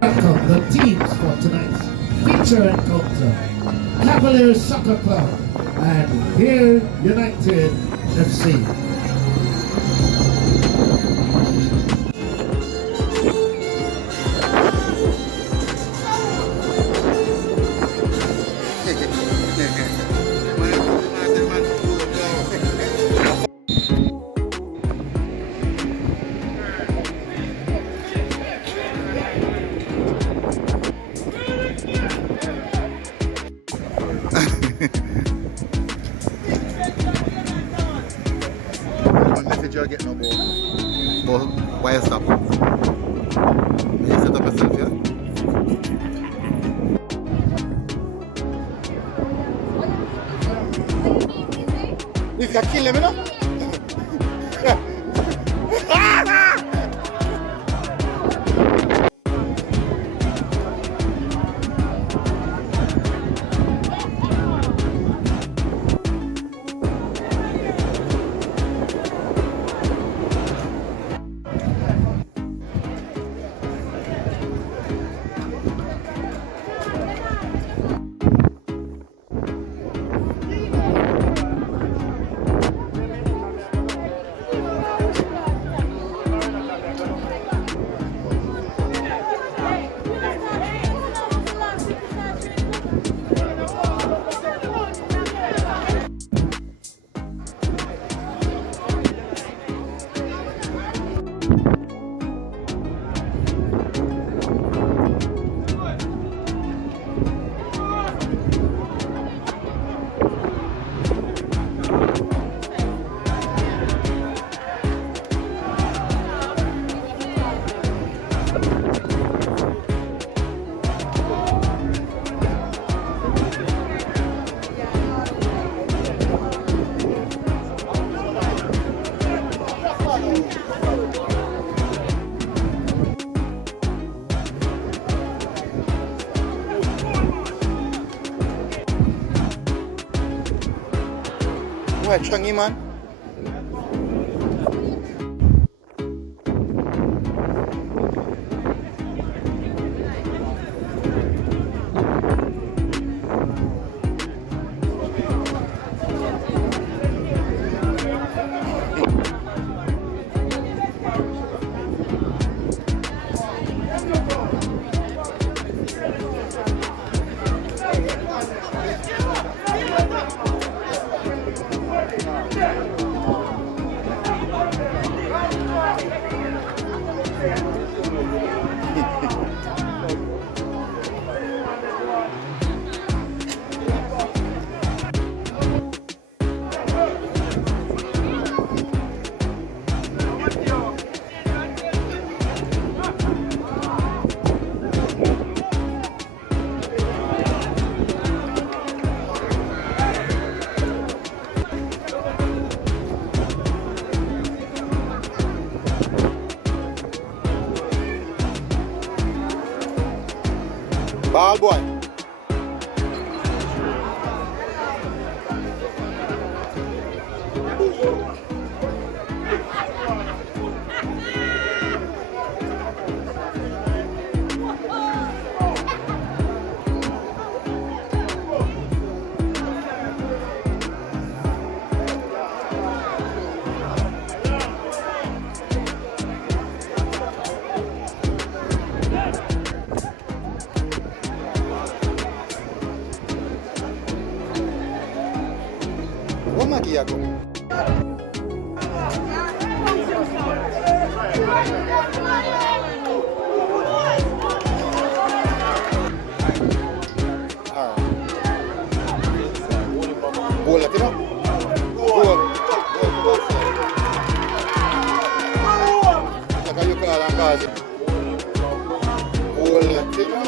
Welcome the teams for tonight's feature encounter. Cavaliers Soccer Club and Here United FC. One message you're getting about why you stop. You set up yourself, yeah? You can kill him, you know? Why, Changi man? Ball boy. Vamos aqui agora. Bola, tira. Bola. Tá caiu cara na casa. Bola, tira.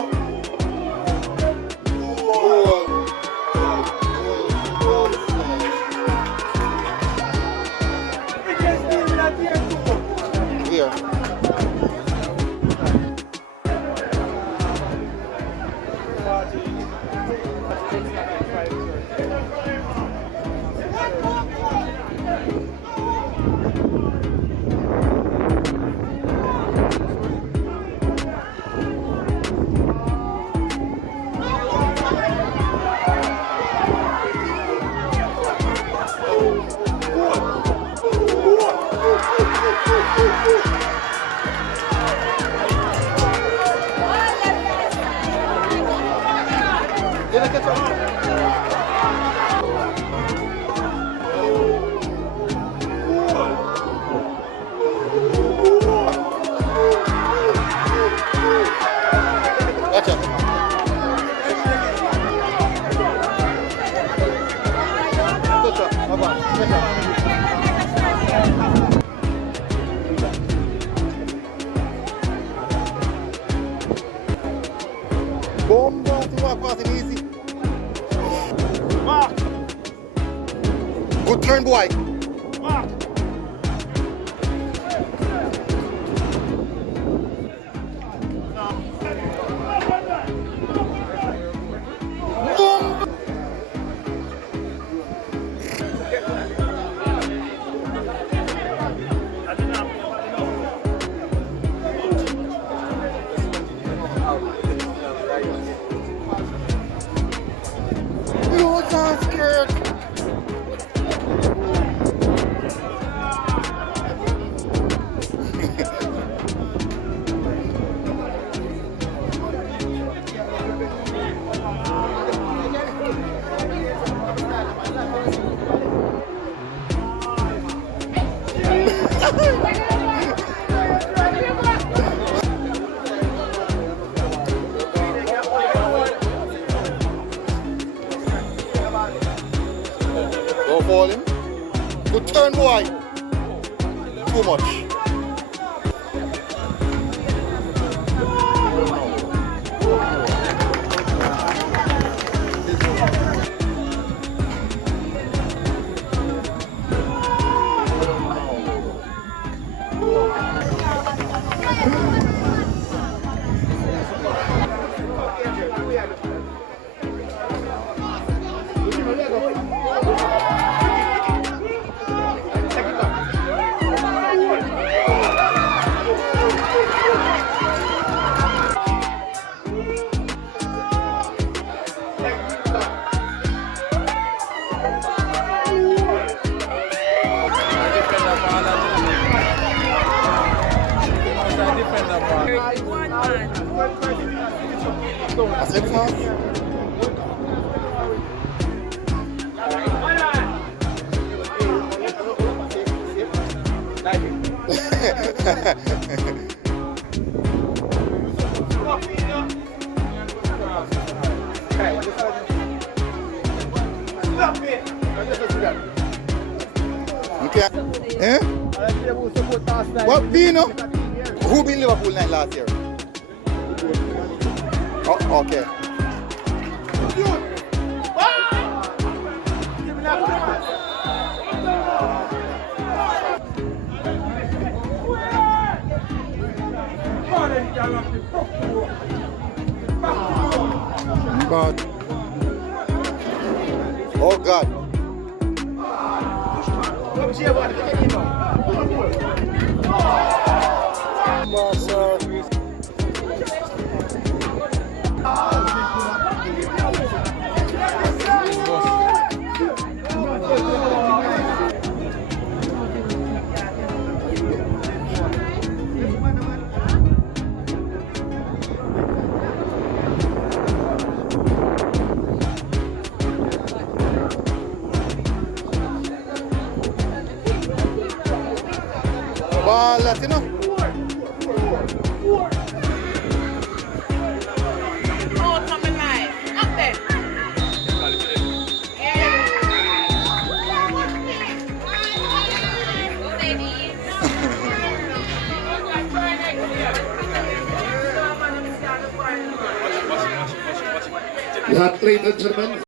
Bomba to walk past it easy. Mark. Good turn, boy. Mark. Loads of skirt. Don't fall him. Good turn, boy. Too much. That's it, fast. Okay. Eh? What Bino? Who beat Liverpool night last year? Oh, okay. But, oh God. Ball, Latino. Oh, coming live. Up there. Yeah, ladies and gentlemen.